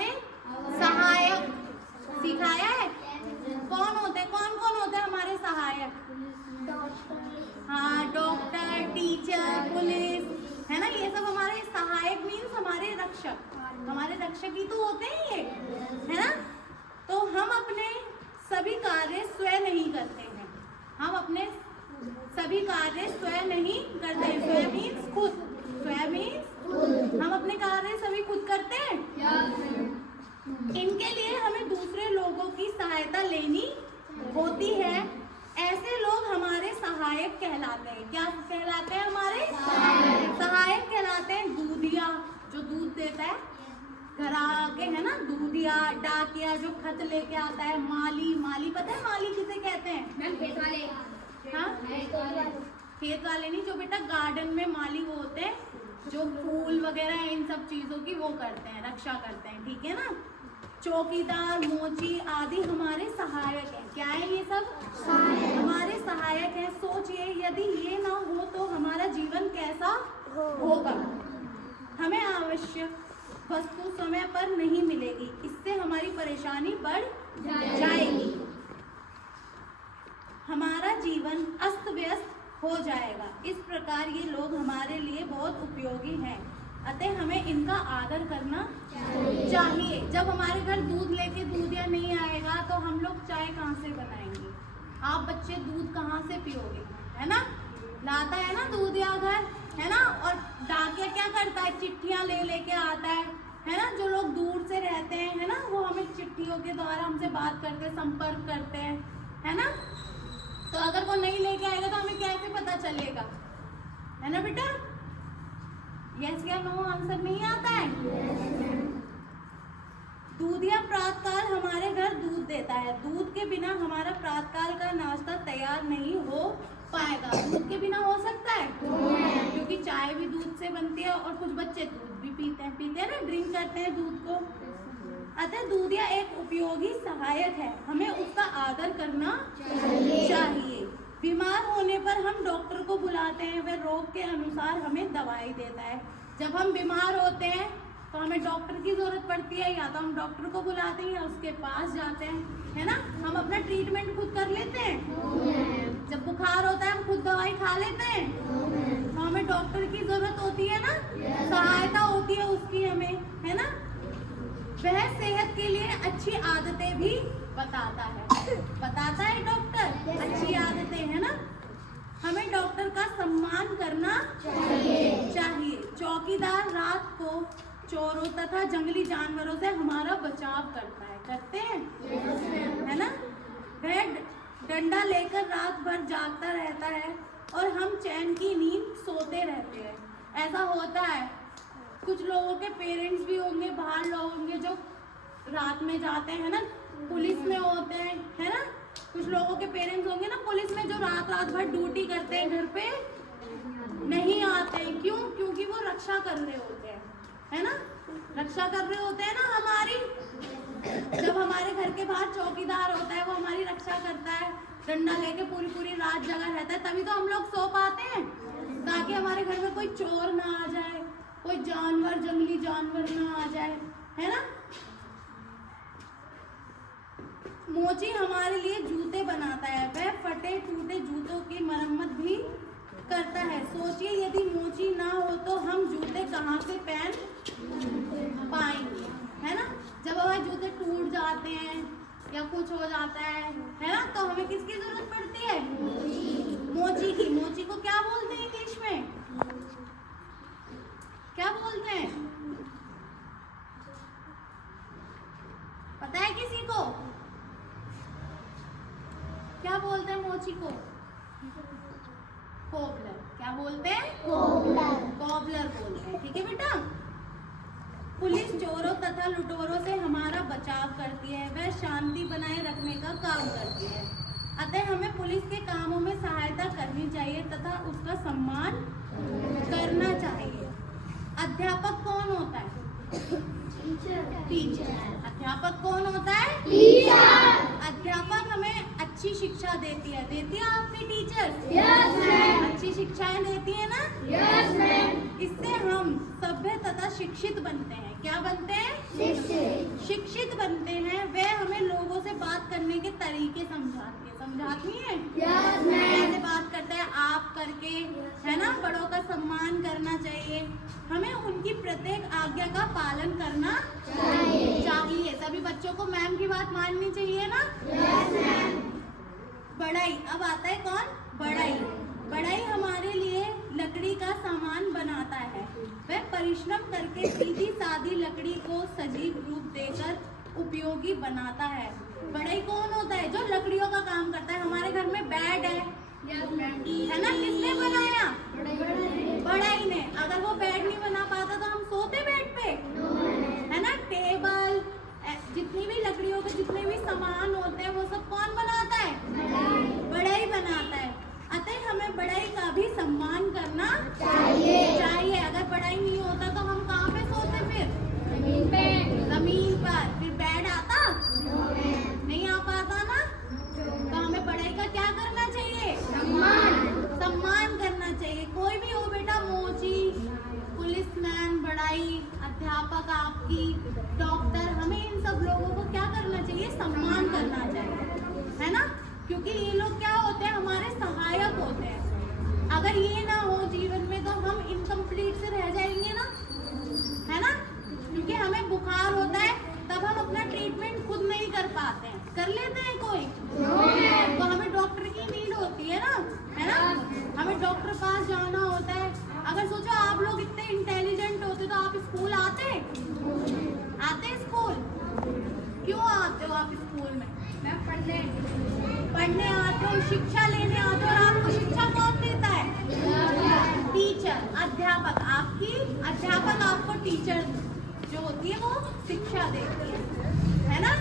हमारे सहायक। सिखाया है कौन होते हैं हमारे सहायक? हाँ, डॉक्टर, टीचर, पुलिस, है ना, ये सब हमारे सहायक मीन्स हमारे रक्षक। हमारे रक्षक ही तो होते हैं ये, है ना। तो हम अपने सभी कार्य स्वयं नहीं करते हैं। हम अपने सभी कार्य स्वयं नहीं करते हैं। स्वयं मीन्स खुद। स्वयं मीन्स हम अपने कार्य सभी खुद करते हैं। इनके लिए हमें दूसरे लोगों की सहायता लेनी होती है। ऐसे लोग हमारे सहायक कहलाते हैं। क्या कहलाते हैं? हमारे सहायक कहलाते हैं। दूधिया जो दूध देता है घर आके, है ना, दूधिया। डाकिया जो खत लेके आता है। माली, माली पता है माली किसे कहते हैं? मैम खेत वाले। हाँ, खेत वाले नहीं, जो बेटा गार्डन में माली वो होते हैं, जो फूल वगैरह इन सब चीजों की वो करते हैं, रक्षा करते हैं, ठीक है ना। चौकीदार, मोची आदि हमारे सहायक हैं। क्या है ये सब? हमारे सहायक हैं। सोचिए यदि ये ना हो तो हमारा जीवन कैसा होगा। हमें आवश्यक वस्तु समय पर नहीं मिलेगी, इससे हमारी परेशानी बढ़ जाएगी। हमारा जीवन अस्त व्यस्त हो जाएगा। इस प्रकार ये लोग हमारे लिए बहुत उपयोगी हैं, अतः हमें इनका आदर करना चाहिए। जब हमारे घर दूध लेके दूधिया नहीं आएगा तो हम लोग चाय कहाँ से बनाएंगे? आप बच्चे दूध कहाँ से पियोगे? है ना, लाता है ना दूधिया घर, है ना। और डाकिया क्या करता है? चिट्ठियाँ ले लेके आता है ना। जो लोग दूर से रहते हैं, है ना, वो हमें चिट्ठियों के द्वारा हमसे बात करते, संपर्क करते हैं, है ना। तो अगर वो नहीं लेके आएगा तो हमें कैसे पता चलेगा? है ना बेटा। यस या नो आंसर नहीं आता है। दूधिया प्रातःकाल हमारे घर दूध देता है। दूध के बिना हमारा प्रातःकाल का नाश्ता तैयार नहीं हो पाएगा। दूध के बिना हो सकता है? क्योंकि चाय भी दूध से बनती है और कुछ बच्चे दूध भी पीते हैं ना, ड्रिंक करते हैं दूध को। अतः दूधिया एक उपयोगी सहायक है, हमें उसका आदर करना चाहिए। बीमार होने पर हम डॉक्टर को बुलाते हैं, वह रोग के अनुसार हमें दवाई देता है। जब हम बीमार होते हैं तो हमें डॉक्टर की जरूरत पड़ती है, या तो हम डॉक्टर को बुलाते हैं या उसके पास जाते हैं, है ना। हम अपना ट्रीटमेंट खुद कर लेते हैं। जब बुखार होता है हम खुद दवाई खा लेते हैं, तो हमें डॉक्टर की जरूरत होती है ना, सहायता होती है उसकी हमें, है ना। वह सेहत के लिए अच्छी आदतें भी बताता है डॉक्टर, अच्छी आदतें, है ना। हमें डॉक्टर का सम्मान करना चाहिए। चौकीदार रात को चोरों तथा जंगली जानवरों से हमारा बचाव करता है। करते हैं, है ना। वह डंडा लेकर रात भर जागता रहता है और हम चैन की नींद सोते रहते हैं। ऐसा होता है, कुछ लोगों के पेरेंट्स भी होंगे, बाहर लोग होंगे जो रात में जाते हैं ना, पुलिस में होते हैं, है ना। कुछ लोगों के पेरेंट्स होंगे ना पुलिस में, जो रात भर ड्यूटी करते हैं, घर पे नहीं आते हैं। क्यों? क्योंकि वो रक्षा कर रहे होते हैं, है ना, रक्षा कर रहे होते हैं ना हमारी। जब हमारे घर के बाहर चौकीदार होता है, वो हमारी रक्षा करता है, डंडा लेके पूरी रात जगा रहता है, तभी तो हम लोग सो पाते हैं, ताकि हमारे घर में कोई चोर ना आ जाए, कोई जानवर, जंगली जानवर ना आ जाए, है ना। मोची हमारे लिए जूते बनाता है, वह फटे टूटे जूतों की मरम्मत भी करता है। सोचिए यदि मोची ना हो तो हम जूते कहाँ से पहन पाएंगे, है ना। जब हमारे जूते टूट जाते हैं या कुछ हो जाता है ना, तो हमें किसकी जरूरत पड़ती है? मोची की। मोची को क्या बोलते हैं इंग्लिश में? क्या बोलते हैं? पता है किसी को? क्या बोलते हैं मोची को? कोबलर। क्या बोलते हैं? कोबलर बोलते हैं, ठीक है बेटा। पुलिस चोरों तथा लुटेरों से हमारा बचाव करती है, वह शांति बनाए रखने का काम करती है। अतः हमें पुलिस के कामों में सहायता करनी चाहिए तथा उसका सम्मान करना चाहिए। अध्यापक कौन होता है? टीचर। अध्यापक कौन होता है? टीचर। अध्यापक हमें अच्छी शिक्षा देती है आपकी टीचर? Yes ma'am. अच्छी शिक्षाएं देती है ना? Yes ma'am. इससे हम सभ्य तथा शिक्षित बनते हैं। क्या बनते हैं? शिक्षित। शिक्षित बनते हैं वे हमें लोगों से बात करने के तरीके समझाती हैं। कैसे बात करते हैं आप करके, है ना, बड़ों का सम्मान करना चाहिए, हमें उनकी प्रत्येक आज्ञा का पालन करना चाहिए। सभी बच्चों को मैम की बात माननी चाहिए ना। बढ़ई, अब आता है कौन? बढ़ई। बढ़ई हमारे लिए लकड़ी का सामान बनाता है। वह परिश्रम करके सीधी सादी लकड़ी को सजीव रूप देकर उपयोगी बनाता है। बढ़ई कौन होता है? जो लकड़ियों का काम करता है। हमारे घर में बेड है ना, किसने बनाया? बढ़ई ने। अगर वो बेड नहीं बना पाता तो हम सोते बेड पे, है ना। टेबल, जितनी भी लकड़ियों के जितने भी सामान होते हैं वो सब कौन बनाता है? बढ़ई बनाता है। अतः हमें बढ़ई का भी सम्मान करना चाहिए। अगर बढ़ई नहीं होता तो हम कहाँ पे सोते? फिर जमीन पर। फिर बेड आता नहीं आ पाता ना। तो हमें बढ़ई का क्या करना चाहिए? सम्मान करना चाहिए। कोई भी हो बेटा, मोची, पुलिसमैन, बढ़ई, अध्यापक आपकी, डॉक्टर, हमें इन सब लोगों को क्या करना चाहिए? सम्मान करना चाहिए, है ना। क्योंकि ये लोग क्या होते हैं? हमारे सहायक होते हैं। अगर ये ना हो जीवन में तो हम इनकम्प्लीट से रह जाएंगे ना, है ना। क्योंकि हमें बुखार होता है तब हम अपना ट्रीटमेंट खुद नहीं कर पाते हैं। कर लेते हैं कोई? तो हमें डॉक्टर की नीड होती है ना, है ना। हमें डॉक्टर पास जाना होता है। अगर सोचो आप लोग इतने इंटेलिजेंट होते तो आप स्कूल आते स्कूल? क्यों आते हो आप स्कूल में? पढ़ने आते हो, शिक्षा लेने आते हो। और आपको शिक्षा कौन देता है? टीचर, अध्यापक। अध्यापक आपको टीचर जो होती है वो शिक्षा देती है ना।